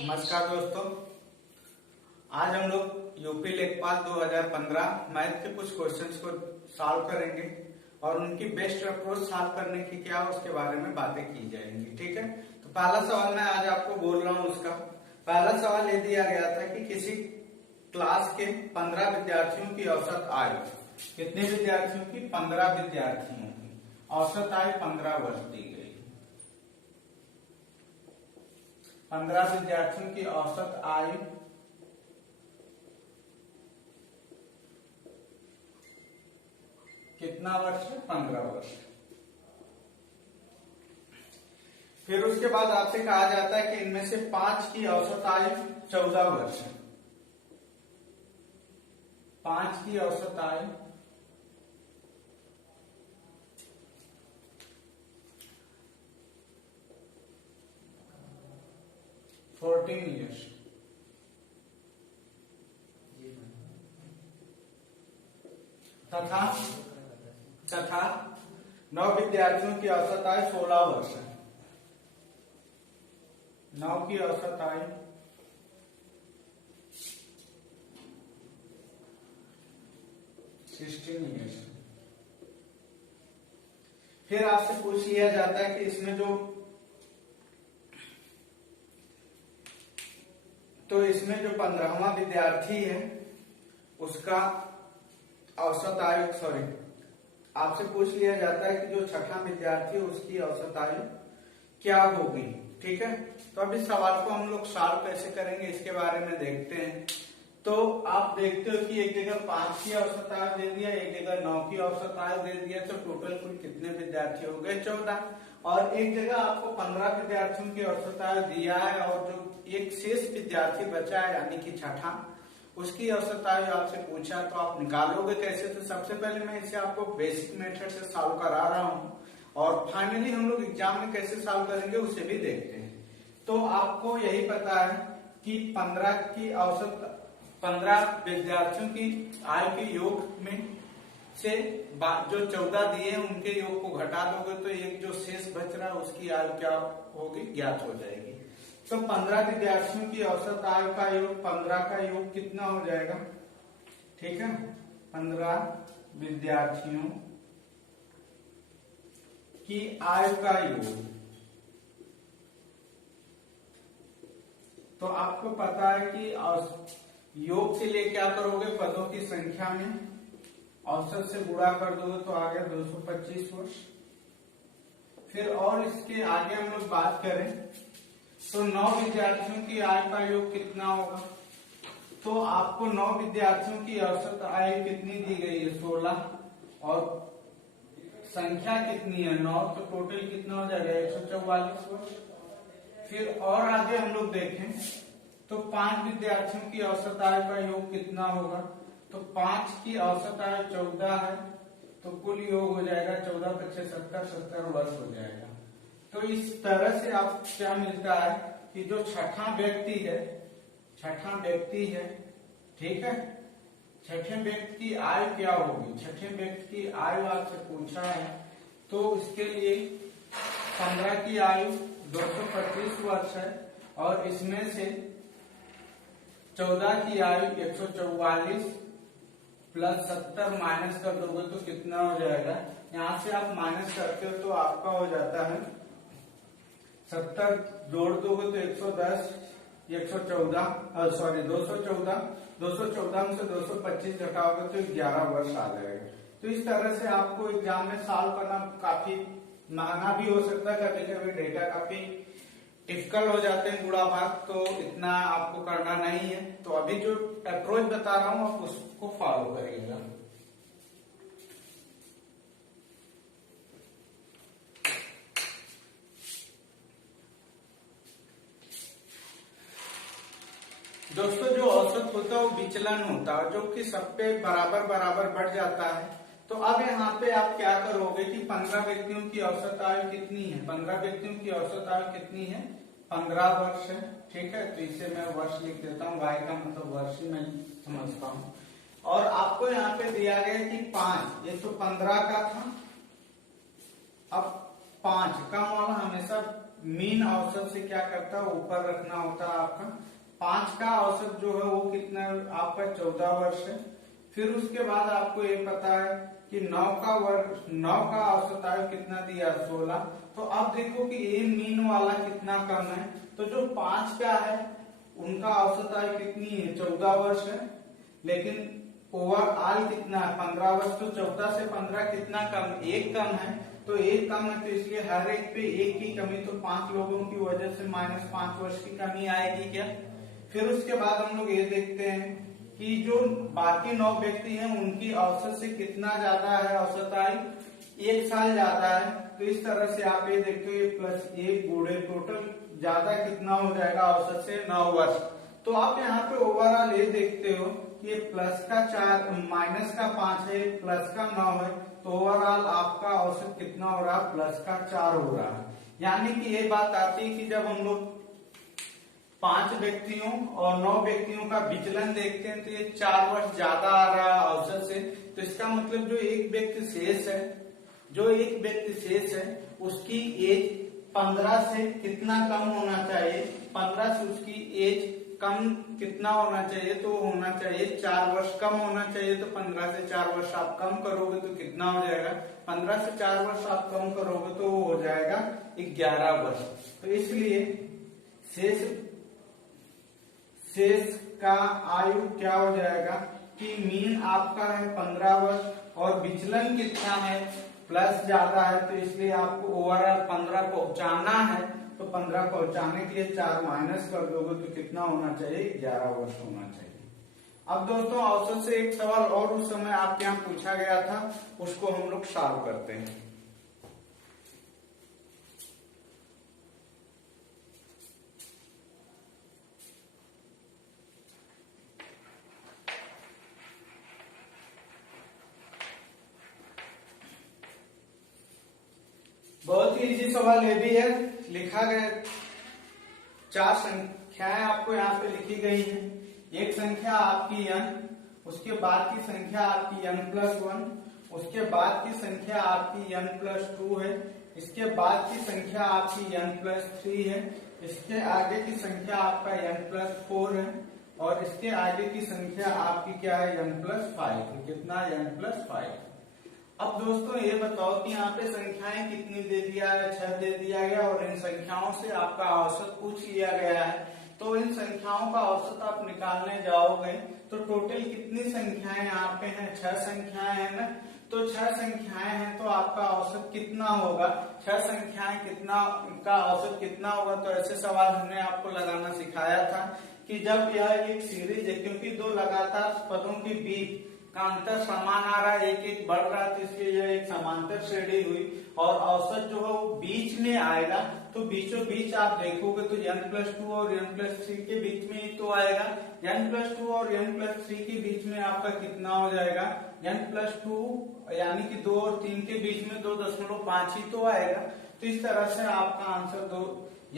नमस्कार दोस्तों, आज हम लोग यूपी लेखपाल 2015 मैथ के कुछ क्वेश्चंस को सॉल्व करेंगे और उनकी बेस्ट अप्रोच सॉल्व करने की क्या उसके बारे में बातें की जाएंगी। ठीक है, तो पहला सवाल मैं आज आपको बोल रहा हूँ। उसका पहला सवाल ये दिया गया था कि किसी क्लास के 15 विद्यार्थियों की औसत आयु, कितने विद्यार्थियों की? 15 विद्यार्थियों की औसत आयु 15 वर्ष दी गई। 15 विद्यार्थियों की औसत आयु कितना वर्ष है? 15 वर्ष। फिर उसके बाद आपसे कहा जाता है कि इनमें से 5 की औसत आयु 14 वर्ष है। 5 की औसत आयु 14 ईयर्स। तथा 9 विद्यार्थियों की औसत आयु 16 वर्ष है। 9 की औसत आयु 16 ईयर्स। फिर आपसे पूछ लिया जाता है कि इसमें जो 15वां विद्यार्थी है उसका औसत आयु, आपसे पूछ लिया जाता है कि जो 6वां विद्यार्थी है उसकी औसत आयु क्या होगी। ठीक है, तो अब इस सवाल को हम लोग सॉल्व कैसे करेंगे इसके बारे में देखते हैं। तो आप देखते हो कि एक जगह 5 की औसत आयु दे दिया, एक जगह 9 की औसत आयु दे दिया, तो टोटल कुल कितने विद्यार्थी हो गए? 14। और एक जगह आपको 15 विद्यार्थियों की औसत आयु दिया है और जो एक शेष विद्यार्थी बचा है यानी कि 6वां, उसकी औसत आयु आपसे पूछा, तो आप निकालोगे कैसे? तो सबसे पहले मैं इसे आपको बेसिक मेथड से सॉल्व करा रहा हूं और फाइनली हम लोग एग्जाम में कैसे सॉल्व करेंगे उसे भी देखते हैं। तो आपको यही पता है कि 15 विद्यार्थियों की आयु के योग में से जो 14 दिए हैं उनके योग को घटा दोगे तो एक जो शेष बच रहा है उसकी आयु क्या होगी? ज्ञात हो जाएगी। तो 15 विद्यार्थियों की औसत आयु का योग, 15 का योग कितना हो जाएगा? ठीक है, 15 विद्यार्थियों की आयु का योग। तो आपको पता है कि योग के लिए क्या करोगे? पदों की संख्या में औसत से गुणा कर दोगे तो आ गया 225 वर्ष। फिर और इसके आगे हम लोग बात करें तो 9 विद्यार्थियों की आयु का योग कितना होगा? तो आपको 9 विद्यार्थियों की औसत आयु कितनी दी गई है? 16 और संख्या कितनी है? 9, तो टोटल कितना हो जाएगा? 144 वर्ष। फिर और आगे हम लोग देखें तो 5 विद्यार्थियों की औसत आयु का योग कितना होगा? तो 5 की औसत आयु 14 है, तो कुल योग हो जाएगा 14 × 70 वर्ष हो जाएगा। तो इस तरह से आप क्या मिलता है कि जो 6वां व्यक्ति है, ठीक है, 6वें व्यक्ति की आयु क्या होगी? 6वें व्यक्ति की आयु आपसे पूछा है, तो इसके लिए 15 की आयु 225 वर्ष है और इसमें से 14 की आयु 144 प्लस 70 माइनस कर दोगे तो कितना हो जाएगा? यहां से आप माइनस करते हो तो आपका हो जाता है 70 जोड़ दोगे तो 110, 214 में से 225 घटाओगे तो 11 वर्ष आ जाएगा। तो इस तरह से आपको एग्जाम में सॉल्व करना काफी महंगा भी हो सकता है, कभी कभी डेटा काफी डिफिकल्ट हो जाते हैं गुणा भाग, तो इतना आपको करना नहीं है। तो अभी जो अप्रोच बता रहा हूं आप उसको फॉलो करिएगा। दोस्तों, जो औसत होता है वो विचलन होता है जो कि सब पे बराबर बराबर बढ़ जाता है। तो अब यहाँ पे आप क्या करोगे कि 15 व्यक्तियों की औसत आयु कितनी है? 15 व्यक्तियों की औसत आयु कितनी है? 15 वर्ष है। ठीक है, तो इसे मैं वर्ष लिख देता हूँ, वाई का मतलब वर्ष ही मैं समझता हूँ। और आपको यहाँ पे दिया गया कि 5, ये तो 15 का था, अब 5 कम वाला हमेशा मीन औसत से क्या करता है, ऊपर रखना होता है आपका। 5 का औसत जो है वो कितना आपका 14 वर्ष है। फिर उसके बाद आपको ये पता है कि 9 का औसत आयु कितना दिया, 16। तो अब देखो कि ये मीन वाला कितना कम है, तो जो 5 का है उनका औसत आयु कितनी है, 14 वर्ष है। लेकिन ओवरऑल कितना है, 15 वर्ष। तो 14 से 15 कितना कम, 1 कम है। तो 1 कम है, तो इसलिए हर एक पे 1 की कमी, तो 5 लोगों की वजह से -5 वर्ष की कमी आएगी क्या। फिर उसके बाद हम लोग ये देखते हैं कि जो बाकी 9 व्यक्ति हैं उनकी औसत से कितना ज्यादा है औसत आयु, 1 साल ज्यादा है। तो इस तरह से आप ये देखते हो, ये +1 गुणे टोटल ज्यादा कितना हो जाएगा औसत से, 9 वर्ष। तो आप यहाँ पे ओवरऑल ये देखते हो ये प्लस का 4 माइनस का 5 है, प्लस का 9 है। तो ओवरऑल आपका औसत कितना हो रहा है, प्लस का 4 हो रहा है। यानी कि ये बात आती है कि जब हम लोग 5 व्यक्तियों और 9 व्यक्तियों का विचलन देखते हैं तो ये 4 वर्ष ज्यादा आ रहा है औसत से। तो इसका मतलब जो एक व्यक्ति शेष है उसकी एज 15 से कितना कम होना चाहिए, 15 से उसकी एज कम कितना होना चाहिए, तो होना चाहिए 4 वर्ष कम होना चाहिए। तो 15 से 4 वर्ष आप कम करोगे तो कितना हो जाएगा, 15 से 4 वर्ष आप कम करोगे तो वो हो जाएगा 11 वर्ष। तो इसलिए शेष का आयु क्या हो जाएगा कि मीन आपका है 15 वर्ष और विचलन कितना है, प्लस ज्यादा है। तो इसलिए आपको ओवरऑल 15 पहुंचाना है। तो 15 पहुंचाने के लिए 4 माइनस कर दोगे तो कितना होना चाहिए, 11 वर्ष होना चाहिए। अब दोस्तों औसत से एक सवाल और उस समय आपके यहाँ पूछा गया था, उसको हम लोग सॉल्व करते हैं। बहुत ही इजी सवाल ये भी है। लिखा गया 4 संख्याएं आपको यहाँ पे लिखी गई हैं। एक संख्या आपकी n, उसके बाद की संख्या आपकी n+1, उसके बाद की संख्या आपकी n+2 है, इसके बाद की संख्या आपकी n+3 है, इसके आगे की संख्या आपका n+4 है और इसके आगे की संख्या आपकी क्या है, n+5। कितना, n+5। अब दोस्तों ये बताओ कि यहाँ पे संख्याएं कितनी दे दिया है, 6 दे दिया गया और इन संख्याओं से आपका औसत पूछ लिया गया है। तो इन संख्याओं का औसत आप निकालने जाओगे तो टोटल कितनी संख्याएं यहाँ पे हैं, 6 संख्याएं हैं ना। तो 6 संख्याएं हैं तो आपका औसत कितना होगा, 6 संख्याएं कितना का औसत कितना होगा। तो ऐसे सवाल हमने आपको लगाना सिखाया था कि जब यह एक सीरीज है, क्योंकि 2 लगातार पदों के बीच का अंतर समान आ रहा है, एक बढ़ रहा है, तो इसलिए यह एक समांतर श्रेणी हुई और औसत जो है वो बीच में आएगा। तो बीचों बीच आप देखोगे तो n+2 और n+3 के बीच में ही तो आएगा। n+2 और n+3 के बीच में आपका कितना हो जाएगा, n+2 यानी कि 2 और 3 के बीच में 2.5 ही तो आएगा। तो इस तरह से आपका आंसर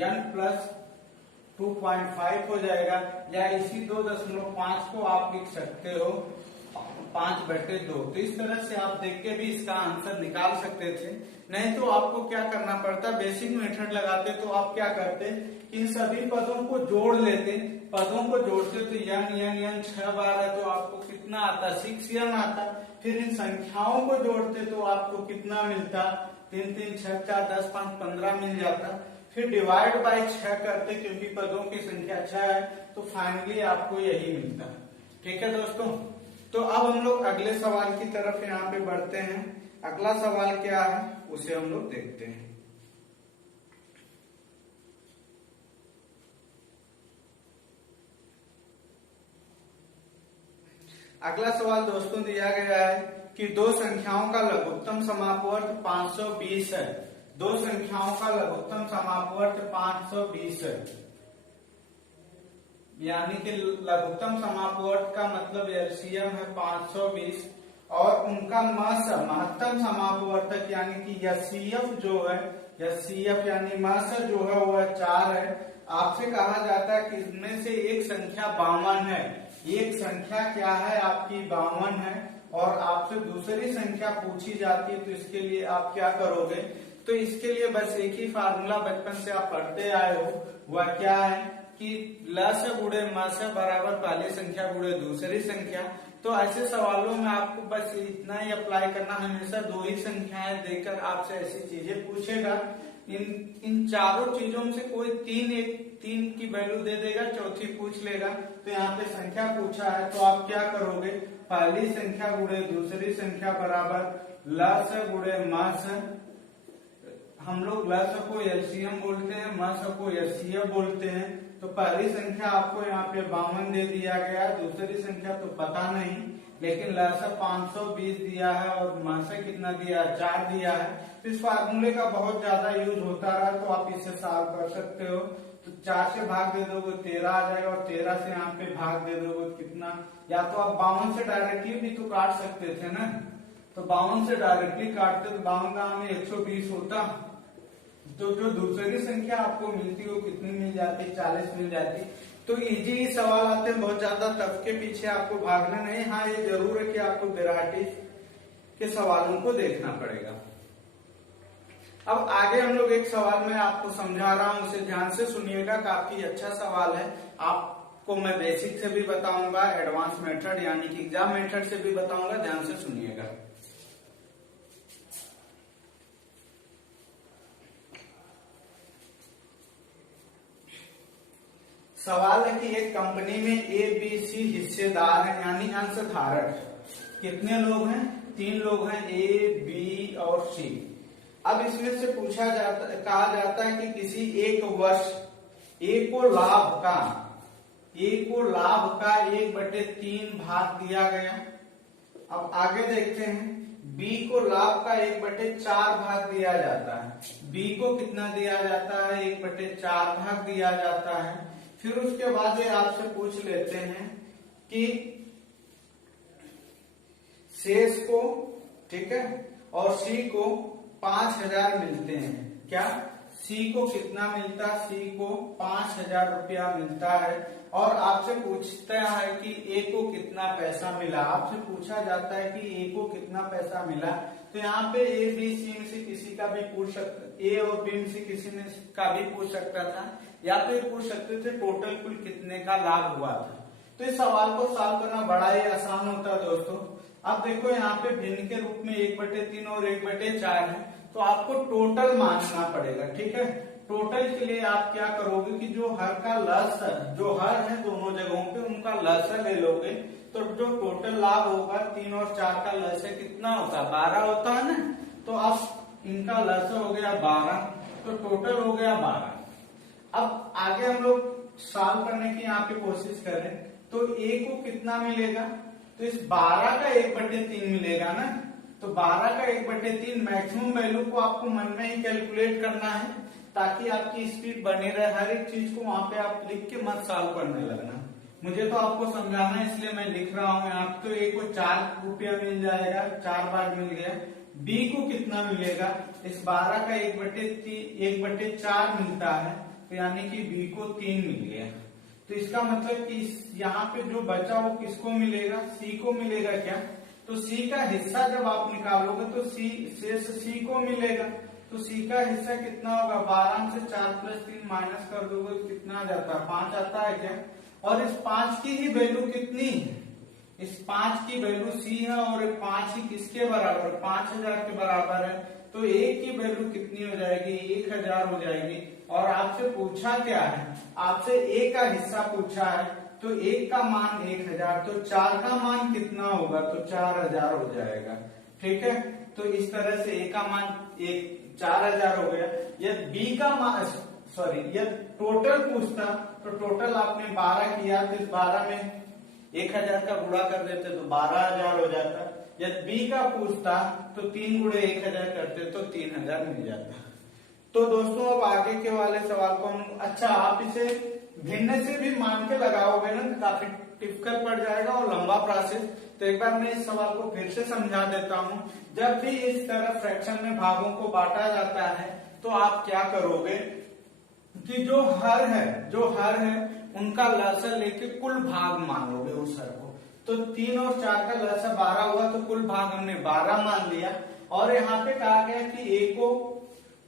n+2.5 हो जाएगा। या इसी 2.5 को आप लिख सकते हो 5/2। तो इस तरह से आप देख के भी इसका आंसर निकाल सकते थे। नहीं तो आपको क्या करना पड़ता, बेसिक मेथड लगाते तो आप क्या करते, इन सभी पदों को जोड़ लेते। पदों को जोड़ते तो n 6 बार है तो आपको कितना आता, 6n आता। फिर इन संख्याओं को जोड़ते तो आपको कितना मिलता, 3 3 6 4 10 5 15 मिल जाता। फिर डिवाइड बाय 6 करते क्योंकि पदों की संख्या 6 है, तो फाइनली आपको यही मिलता। ठीक है दोस्तों, तो अब हम लोग अगले सवाल की तरफ यहाँ पे बढ़ते हैं। अगला सवाल क्या है उसे हम लोग देखते हैं। अगला सवाल दोस्तों दिया गया है कि 2 संख्याओं का लघुत्तम समापवर्त 520 है। 2 संख्याओं का लघुत्तम समापवर्त 520 है, यानी कि लघुत्तम समापवर्त का मतलब एलसीएम है 520 और उनका महत्तम समापवर्तक यानी कि एचसीएफ जो है, एचसीएफ यानी मस जो है वह 4 है। आपसे कहा जाता है कि इसमें से एक संख्या 52 है। एक संख्या क्या है आपकी, 52 है और आपसे दूसरी संख्या पूछी जाती है। तो इसके लिए आप क्या करोगे, तो इसके लिए बस एक ही फार्मूला बचपन से आप पढ़ते आए हो, वह क्या है कि ल से गुणे म से बराबर पहली संख्या गुणे दूसरी संख्या। तो ऐसे सवालों में आपको बस इतना ही अप्लाई करना, हमेशा दो ही संख्याएं देकर आपसे ऐसी चीजें पूछेगा। इन चारों चीजों में से कोई तीन की वैल्यू दे देगा, चौथी पूछ लेगा। तो यहाँ पे संख्या पूछा है तो आप क्या करोगे, पहली संख्या गुणे दूसरी संख्या बराबर ल से गुणे म से, हम लोग ल से को एलसीएम बोलते हैं, म से को एचसीएफ बोलते हैं। तो पहली संख्या आपको यहाँ पे 52 दे दिया गया, दूसरी संख्या तो पता नहीं, लेकिन ल से 520 दिया है और म से कितना दिया, 4 दिया है। तो इस फार्मूले का बहुत ज्यादा यूज होता रहा, तो आप इससे सॉल्व कर सकते हो। तो 4 से भाग दे दोगे 13 आ जाएगा, और 13 से यहाँ पे भाग दे दोगे कितना, या तो आप 52 से डायरेक्टली भी तो काट सकते थे ना। तो 52 से डायरेक्टली काटते तो 52 का हमें 120 होता। तो जो दूसरी संख्या आपको मिलती वो कितनी मिल जाती, 40 मिल जाती। तो इजी सवाल आते हैं, बहुत ज्यादा टफ के पीछे आपको भागना नहीं। हाँ ये जरूर है कि आपको वेराइटी के सवालों को देखना पड़ेगा। अब आगे हम लोग एक सवाल मैं आपको समझा रहा हूं, उसे ध्यान से सुनिएगा, काफी अच्छा सवाल है। आपको मैं बेसिक से भी बताऊंगा, एडवांस मेथड यानी कि एग्जाम मेथड से भी बताऊंगा, ध्यान से सुनिएगा। सवाल है कि एक कंपनी में ए बी सी हिस्सेदार हैं यानी अंशधारक। कितने लोग हैं, 3 लोग हैं, ए बी और सी। अब इसमें से कहा जाता है कि किसी एक वर्ष ए को लाभ का 1/3 भाग दिया गया। अब आगे देखते हैं, बी को लाभ का 1/4 भाग दिया जाता है। बी को कितना दिया जाता है, 1/4 भाग दिया जाता है। फिर उसके बाद ये आपसे पूछ लेते हैं कि शेष को, ठीक है, और सी को 5000 मिलते हैं। क्या सी को कितना मिलता, सी को 5000 रुपया मिलता है। और आपसे पूछता है कि ए को कितना पैसा मिला, आपसे पूछा जाता है कि ए को कितना पैसा मिला। तो यहाँ पे ए बी सी में से किसी का भी पूछ सकता, ए और बी में से किसी में का भी पूछ सकता था, या तो ये पूछ सकते थे टोटल कुल कितने का लाभ हुआ था। तो इस सवाल को सॉल्व करना बड़ा ही आसान होता है दोस्तों। अब देखो यहाँ पे भिन्न के रूप में 1/3 और 1/4 है, तो आपको टोटल मानना पड़ेगा, ठीक है। टोटल के लिए आप क्या करोगे कि जो हर का लसागु, जो हर है दोनों जगहों पे उनका लसागु ले लोगे। तो जो टोटल लाभ होगा 3 और 4 का लसागु कितना होता है, 12 होता है ना। तो अब इनका लसागु हो गया 12, तो टोटल हो गया 12। अब आगे हम लोग सॉल्व करने की यहाँ पे कोशिश करें, तो ए को कितना मिलेगा, तो इस 12 का 1/3 मिलेगा ना। तो 12 का 1/3 मैक्सिमम वैल्यू को आपको मन में ही कैलकुलेट करना है, ताकि आपकी स्पीड बनी रहे। हर एक चीज को वहां पे आप लिख के मत सॉल्व करने लगना। मुझे तो आपको समझाना है इसलिए मैं लिख रहा हूँ यहाँ। तो ए को 4 रुपया मिल जाएगा, 4 बार मिल गया। बी को कितना मिलेगा, इस 12 का 1/4 मिलता है, तो यानी कि बी को 3 मिल गया। तो इसका मतलब कि यहाँ पे जो बचा वो किसको मिलेगा, सी को मिलेगा क्या। तो सी का हिस्सा जब आप निकालोगे तो सी शेष सी को मिलेगा। तो सी का हिस्सा कितना होगा, 12 से 4 + 3 माइनस कर दोगे तो कितना आ जाता है, 5 आता है क्या। और इस 5 की ही वैल्यू कितनी है, इस 5 की वैल्यू सी है, और 5 ही किसके बराबर, 5000 के बराबर है। तो ए की वैल्यू कितनी हो जाएगी, 1000 हो जाएगी। और आपसे पूछा क्या है, आपसे ए का हिस्सा पूछा है, तो 1 का मान 1000, तो 4 का मान कितना होगा, तो 4000 हो जाएगा, ठीक है। तो इस तरह से ए का मान 4000 हो गया। यदि बी का मान, सॉरी, यदि टोटल पूछता तो टोटल आपने 12 किया, तो इस 12 में 1000 का गुणा कर देते तो 12000 हो जाता। यदि बी का पूछता तो 3 × 1000 करते तो 3000 मिल जाता। तो दोस्तों अब आगे के वाले सवाल को हम, अच्छा आप इसे भिन्न से भी मान के लगाओगे ना तो काफी डिफिकल्ट पड़ जाएगा और लंबा प्रोसेस। तो एक बार मैं इस सवाल को फिर से समझा देता हूँ। जब भी इस तरह फ्रैक्शन में भागों को बांटा जाता है तो आप क्या करोगे कि जो हर है उनका लसागु लेके कुल भाग मान लोगे उस हर को। तो 3 और 4 का लसागु 12 हुआ, तो कुल भाग हमने 12 मान लिया। और यहाँ पे कहा गया कि ए को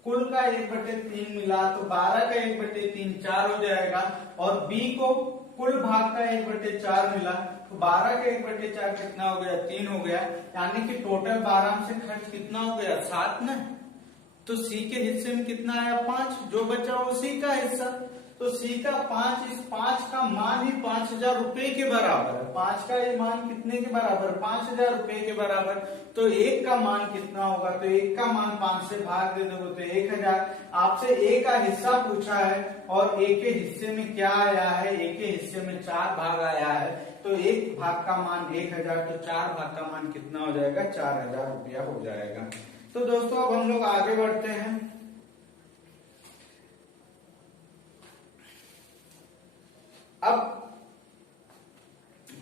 कुल का 1/3 मिला तो 12 का 1/3 4 हो जाएगा, और बी को कुल भाग का 1/4 मिला तो 12 का 1/4 कितना हो गया, 3 हो गया। यानी कि टोटल 12 में से खर्च कितना हो गया, 7 ना। तो सी के हिस्से में कितना आया, 5, जो बचा वो सी का हिस्सा। तो सी का 5, इस 5 का मान ही 5,000 रुपए के बराबर है। 5 का ये मान कितने के बराबर, 5,000 रुपए के बराबर। तो 1 का मान कितना होगा, तो 1 का मान 5 से भाग दे दोगे तो 1,000। आपसे ए का हिस्सा पूछा है और ए के हिस्से में क्या आया है, ए के हिस्से में 4 भाग आया है। तो 1 भाग का मान 1,000, तो 4 भाग का मान कितना हो जाएगा, 4,000 रुपया हो जाएगा। तो दोस्तों अब हम लोग आगे बढ़ते हैं। अब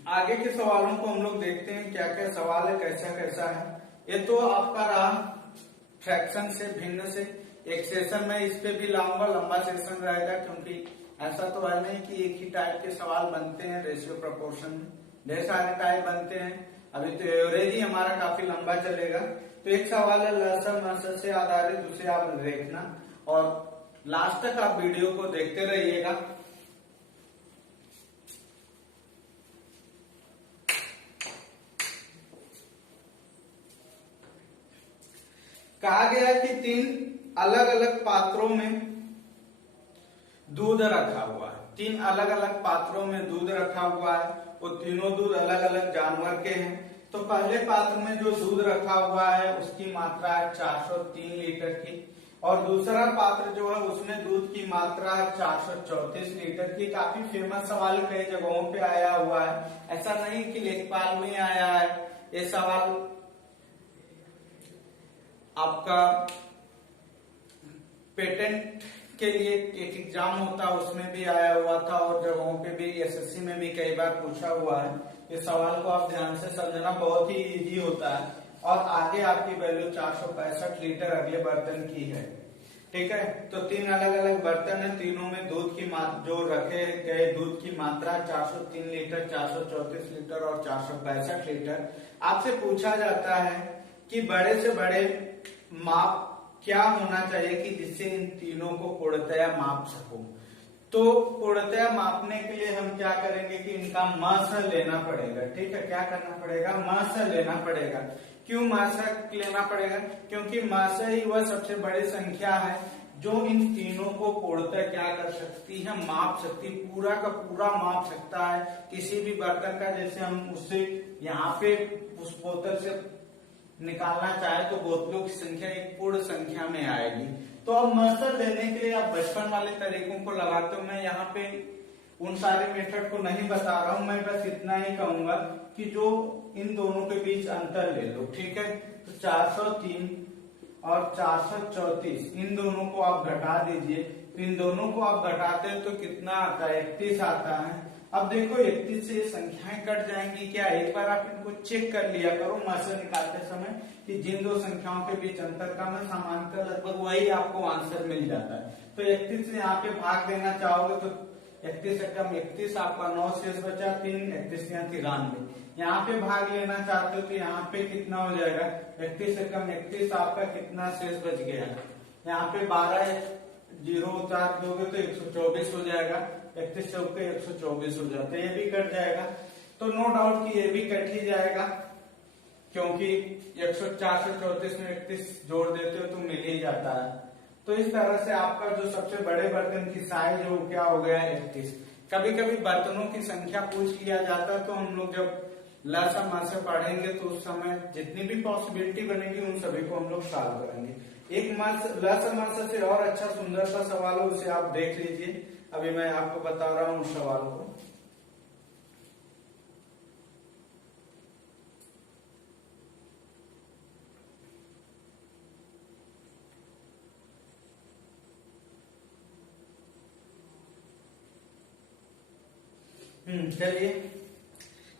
आगे के सवालों को हम लोग देखते हैं, क्या क्या सवाल है, कैसा कैसा है। ये तो आपका रहा फ्रैक्शन से, भिन्न से। एक सेशन में इस पे भी लाऊंगा, लंबा सेशन रहेगा, क्योंकि ऐसा तो है नहीं कि एक ही टाइप के सवाल बनते हैं रेशियो प्रोपोर्शन में, ढेर सारे टाइप बनते हैं। अभी तो एवरेज ही हमारा काफी लंबा चलेगा। तो एक सवाल है लसन मसल से आधारित, उसे आप देखना और लास्ट तक आप वीडियो को देखते रहिएगा। कहा गया कि 3 अलग अलग पात्रों में दूध रखा हुआ है। 3 अलग अलग पात्रों में दूध रखा हुआ है, वो तीनों दूध अलग अलग जानवर के हैं। तो पहले पात्र में जो दूध रखा हुआ है उसकी मात्रा है 403 लीटर की, और दूसरा पात्र जो है उसमें दूध की मात्रा है 434 लीटर की। काफी फेमस सवाल कई जगहों पे आया हुआ है, ऐसा नहीं कि लेखपाल में आया है। ये सवाल आपका पेटेंट के लिए एक एग्जाम होता है उसमें भी आया हुआ था, और जगहों पे भी, एसएससी में भी कई बार पूछा हुआ है। इस सवाल को आप ध्यान से समझना, बहुत ही इजी होता है। और आगे आपकी वैल्यू 465 लीटर अगले बर्तन की है, ठीक है। तो 3 अलग अलग बर्तन है, तीनों में दूध की जो रखे गए दूध की मात्रा 403 लीटर, 434 लीटर और 465 लीटर। आपसे पूछा जाता है कि बड़े से बड़े माप क्या होना चाहिए कि जिससे इन तीनों को पूर्णतया माप सको। तो पूर्णतया मापने के लिए हम क्या करेंगे कि इनका मास लेना पड़ेगा, ठीक है। क्या करना पड़ेगा, मास लेना पड़ेगा। क्यों मास लेना पड़ेगा, क्योंकि मास ही वह सबसे बड़ी संख्या है जो इन तीनों को पूर्णतः क्या कर सकती है, माप सकती, पूरा का पूरा माप सकता है किसी भी बर्तन का। जैसे हम उससे यहाँ पे उस बोतल से निकालना चाहे तो बोतलों की संख्या एक पूर्ण संख्या में आएगी। तो अब मसल लेने के लिए आप बचपन वाले तरीकों को लगाते हो। मैं यहाँ पे उन सारे मेथड को नहीं बता रहा हूं, मैं बस इतना ही कहूंगा कि जो इन दोनों के बीच अंतर ले लो, ठीक है। तो 403 और 434 इन दोनों को आप घटा दीजिए। तो इन दोनों को आप घटाते हैं तो कितना आता है, 31 आता है। अब देखो 31 से संख्याएं कट जाएंगी क्या, एक बार आप इनको चेक कर लिया करो मास्टर निकालते समय कि जिन दो संख्याओं के बीच अंतर का मैं समांतर लगभग वही आपको आंसर मिल जाता है। तो 31 से यहाँ पे भाग देना चाहोगे तो 31 से कम 31 आपका 9 शेष बचा 3, 31 या 93। यहाँ पे भाग लेना चाहते हो तो यहाँ पे कितना हो जाएगा, 31 से कम 31 आपका कितना शेष बच गया, यहाँ पे 12 जीरो उतार दोगे तो 124 हो जाएगा। 31 से होकर 124 हो जाता है, ये भी कट जाएगा। तो नो डाउट कि ये भी कट ही जाएगा, क्योंकि 434 में 31 जोड़ देते हो तो मिल ही जाता है। तो इस तरह से आपका जो सबसे बड़े बर्तन की साइज है वो क्या हो गया, 31। कभी कभी बर्तनों की संख्या पूछ लिया जाता है, तो हम लोग जब लसा मासे पढ़ेंगे तो उस समय जितनी भी पॉसिबिलिटी बनेगी उन सभी को हम लोग सॉल्व करेंगे। एक लसा मासे से और अच्छा सुंदर सा सवाल है, उसे आप देख लीजिए। अभी मैं आपको बता रहा हूं उस सवाल को। चलिए,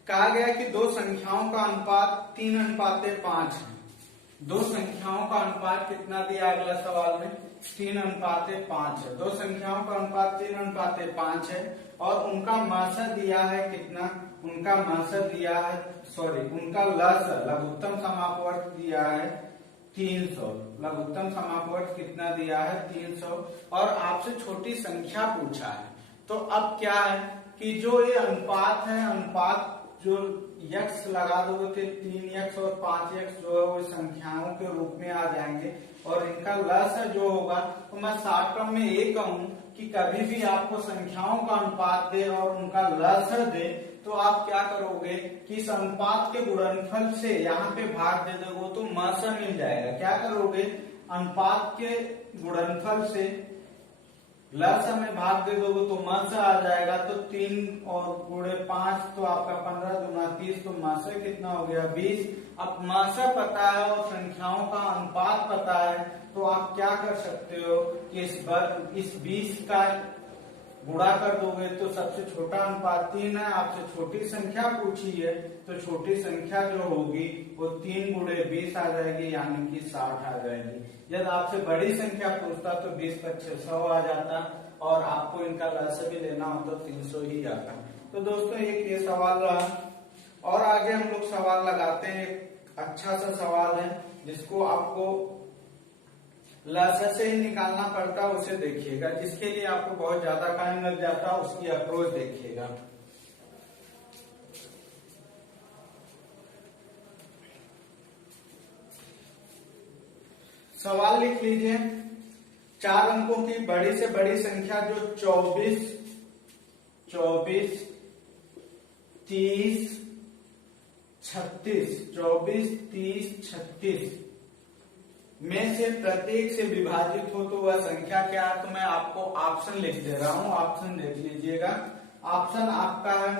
कहा गया कि दो संख्याओं का अनुपात 3:5 है। दो संख्याओं का अनुपात कितना दिया अगला सवाल में, 3:5 है। दो संख्याओं का अनुपात 3:5 है और उनका मासा दिया है कितना, उनका मासा दिया है, उनका लघुत्तम समापवर्ग दिया है 300। लघुत्तम समापवर्ग कितना दिया है 300, और आपसे छोटी संख्या पूछा है। तो अब क्या है कि जो ये अनुपात है, अनुपात जो यक्स लगा दोगे तो 3x और 5x जो है वो संख्याओं के रूप में आ जाएंगे, और इनका लस जो होगा, तो मैं शॉर्ट टर्म में ये कहूं कि कभी भी आपको संख्याओं का अनुपात दे और उनका लस दे, तो आप क्या करोगे कि इस अनुपात के गुणनफल से यहाँ पे भाग दे दोगे तो मस मिल जाएगा। क्या करोगे, अनुपात के गुणनफल से लस में भाग दे दोगे तो मस आ जाएगा। तो 3 और गुणे 5 तो आपका 15 दूना 30, तो मस कितना हो गया 20। अब मस पता है और संख्याओं का अनुपात पता है, तो आप क्या कर सकते हो कि इस 20 का गुणा कर दोगे तो सबसे छोटा अनुपात 3 है। आपसे छोटी संख्या पूछी है, तो छोटी संख्या जो होगी वो 3 गुणे 20 आ जाएगी, यानी कि 60 आ जाएगी। यदि आपसे बड़ी संख्या पूछता तो 20 × 100 आ जाता, और आपको इनका लस भी लेना हो तो 300 ही आता। तो दोस्तों एक ये सवाल रहा, और आगे हम लोग सवाल लगाते हैं। एक अच्छा सा सवाल है जिसको आपको लस से ही निकालना पड़ता है, उसे देखिएगा। जिसके लिए आपको बहुत ज्यादा टाइम लग जाता है उसकी अप्रोच देखिएगा। सवाल लिख लीजिए। 4 अंकों की बड़ी से बड़ी संख्या जो 24, 30, 36, 24, 30, 36 में से प्रत्येक से विभाजित हो तो वह संख्या क्या है। तो मैं आपको ऑप्शन लिख दे रहा हूं, ऑप्शन देख लीजिएगा। ऑप्शन आपका है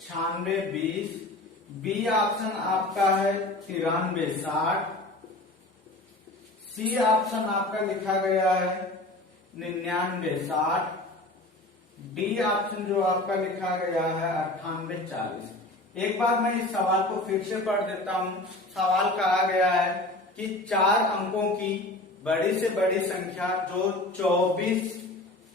96, 20। बी ऑप्शन आपका है 93, 60। सी ऑप्शन आपका लिखा गया है 99, 60। डी ऑप्शन जो आपका लिखा गया है 98, 40। एक बार मैं इस सवाल को फिर से पढ़ देता हूं। सवाल कहा गया है कि 4 अंकों की बड़ी से बड़ी संख्या जो 24,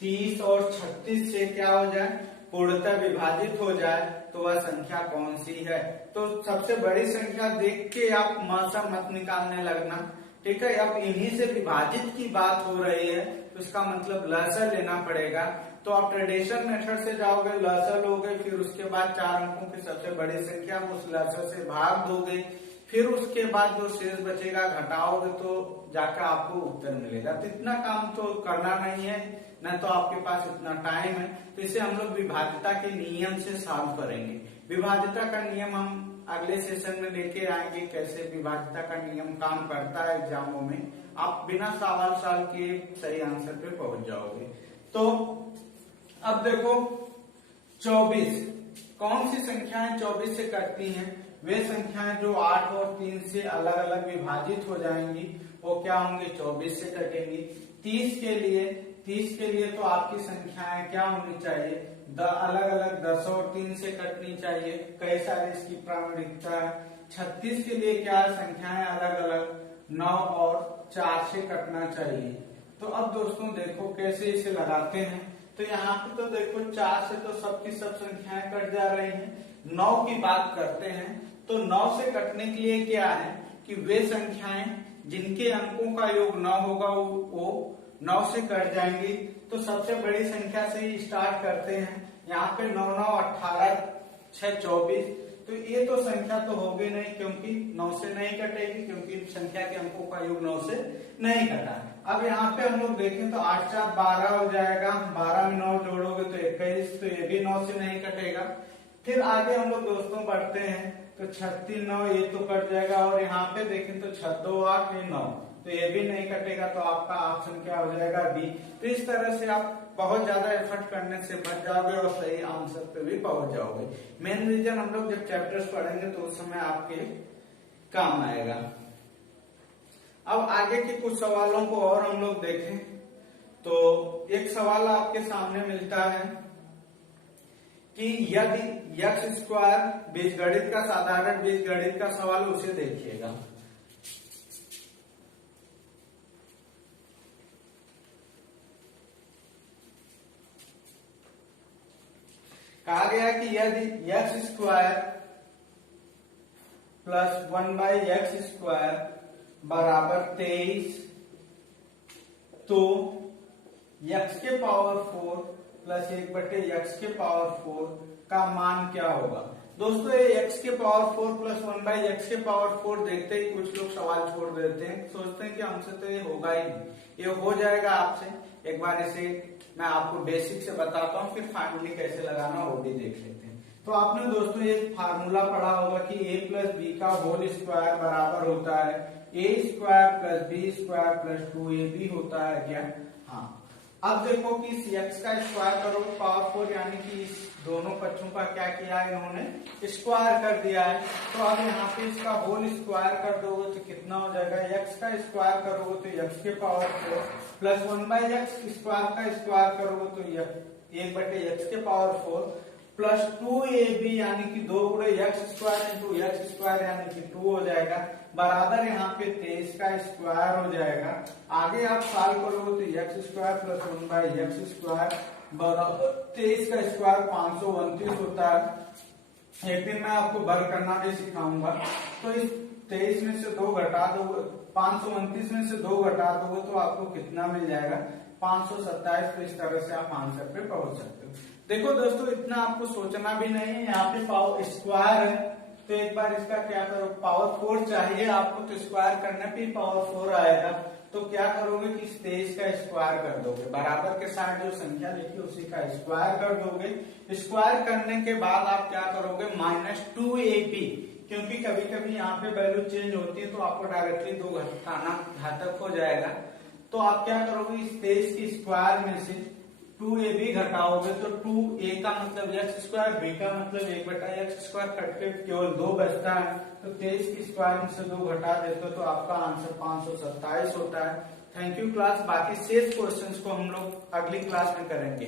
30 और 36 से क्या हो जाए, पूर्णतः विभाजित हो जाए, तो वह संख्या कौन सी है। तो सबसे बड़ी संख्या देख के आप मसा मत निकालने लगना, ठीक है। अब इन्हीं से विभाजित की बात हो रही है, तो इसका मतलब लसा लेना पड़ेगा। तो आप ट्रेडिशनल मेथड से जाओगे, लसा लोगे, फिर उसके बाद 4 अंकों की सबसे बड़ी संख्या उस लसा से भाग दोगे, फिर उसके बाद जो शेष बचेगा घटाओगे तो जाकर आपको उत्तर मिलेगा। तो इतना काम तो करना नहीं है, न तो आपके पास इतना टाइम है। तो इसे हम लोग विभाज्यता के नियम से सॉल्व करेंगे। विभाज्यता का नियम हम अगले सेशन में लेके आएंगे, कैसे विभाज्यता का नियम काम करता है एग्जामों में। आप बिना सवाल किए सही आंसर पे पहुंच जाओगे। तो अब देखो 24 कौन सी संख्याएं 24 से कटती हैं। वे संख्याएं जो 8 और 3 से अलग अलग विभाजित हो जाएंगी वो क्या होंगे, 24 से कटेंगी। 30 के लिए तो आपकी संख्याएं क्या होनी चाहिए, अलग अलग 10 और 3 से कटनी चाहिए। कई सारी इसकी प्रामाणिकता है। 36 के लिए क्या संख्याएं अलग अलग 9 और 4 से कटना चाहिए। तो अब दोस्तों देखो कैसे इसे लगाते हैं। तो यहाँ पे तो देखो 4 से तो सबकी सब संख्याएं कट जा रही हैं। 9 की बात करते हैं तो 9 से कटने के लिए क्या है कि वे संख्याएं जिनके अंकों का योग 9 होगा वो 9 से कट जाएंगी। तो सबसे बड़ी संख्या से ही स्टार्ट करते हैं। यहाँ पे 9 9 18 6 24। तो ये तो संख्या तो होगी नहीं क्योंकि 9 से नहीं कटेगी, क्योंकि संख्या के अंकों का योग 9 से नहीं कटा। अब यहाँ पे हम लोग देखें तो 8 4 12 हो जाएगा। 12 में 9 जोड़ोगे तो 21, तो ये भी 9 से नहीं कटेगा। फिर आगे हम लोग दोस्तों बढ़ते हैं तो 36 9 ये तो कट जाएगा। और यहाँ पे देखें तो 6 2 8 9, तो ये भी नहीं कटेगा। तो आपका ऑप्शन क्या हो जाएगा, बी। तो इस तरह से आप बहुत ज्यादा एफर्ट करने से बच जाओगे और सही आंसर पे भी पहुंच जाओगे। मेन रीजन हम लोग जब चैप्टर्स पढ़ेंगे तो उस समय आपके काम आएगा। अब आगे के कुछ सवालों को और हम लोग देखें तो एक सवाल आपके सामने मिलता है कि यदि x स्क्वायर बीजगणित का साधारण बीजगणित का सवाल, उसे देखिएगा। कहा गया कि यदि x² + 1/x² बराबर 23, तो x के पावर 4 प्लस 1/x के पावर 4 का मान क्या होगा। दोस्तों ये x के पावर 4 प्लस 1/x के पावर 4 देखते ही कुछ लोग सवाल छोड़ देते हैं, सोचते हैं कि हमसे तो ये होगा ही नहीं। ये हो जाएगा आपसे। एक बार इसे मैं आपको बेसिक से बताता हूँ, फिर फार्मूले कैसे लगाना वो भी देख लेते हैं। तो आपने दोस्तों ये फार्मूला पढ़ा होगा कि a प्लस बी का होल स्क्वायर बराबर होता है a square plus B square plus 2ab होता है क्या। हाँ, अब देखो कि इस x का स्क्वायर करो पावर 4, यानी कि इस दोनों पक्षों का क्या किया है इन्होंने स्क्वायर कर दिया है। तो अब यहाँ पे इसका होल स्क्वायर कर दोगे तो कितना हो जाएगा, x का स्क्वायर करोगे तो x के पावर 4 प्लस 1/x स्क्वायर का स्क्वायर करोगे तो 1/x के पावर 4 प्लस 2ab यानी कि 2 गुणे x square into x square यानी कि 2 हो जाएगा, बराबर यहाँ पे 23 का स्क्वायर हो जाएगा। आगे आप सॉल्व करोगे तो x square plus 1/x square बराबर 23 का स्क्वायर 529 होता है। एक दिन मैं आपको वर्ग करना भी सिखाऊंगा। तो इस 23 में से 2 घटा दोगे, 529 में से 2 घटा दोगे तो आपको कितना मिल जाएगा, 527। तो इस तरह से आप आंसर पे पहुंच सकते हो। देखो दोस्तों इतना आपको सोचना भी नहीं है, यहाँ पे पावर स्क्वायर है तो एक बार इसका क्या करो, पावर 4 चाहिए आपको तो स्क्वायर करने पे पावर 4 आएगा। तो क्या करोगे कि 23 का स्क्वायर कर दोगे, बराबर के साथ जो संख्या लिखी उसी का स्क्वायर कर दोगे। स्क्वायर करने के बाद आप क्या करोगे, -2ab, क्योंकि कभी कभी यहाँ पे वैल्यू चेंज होती है तो आपको डायरेक्टली 2 घटाना घातक हो जाएगा। तो आप क्या करोगे, इस 23 की स्क्वायर में से 2ab घटाओगे तो 2a का मतलब x स्क्वायर, b का मतलब 1/x स्क्वायर, कट के केवल 2 बचता है। तो 23 की स्क्वायर में से 2 घटा देते तो आपका आंसर 527 होता है। Thank you class. बाकी शेष क्वेश्चंस को हम लोग अगली क्लास में करेंगे।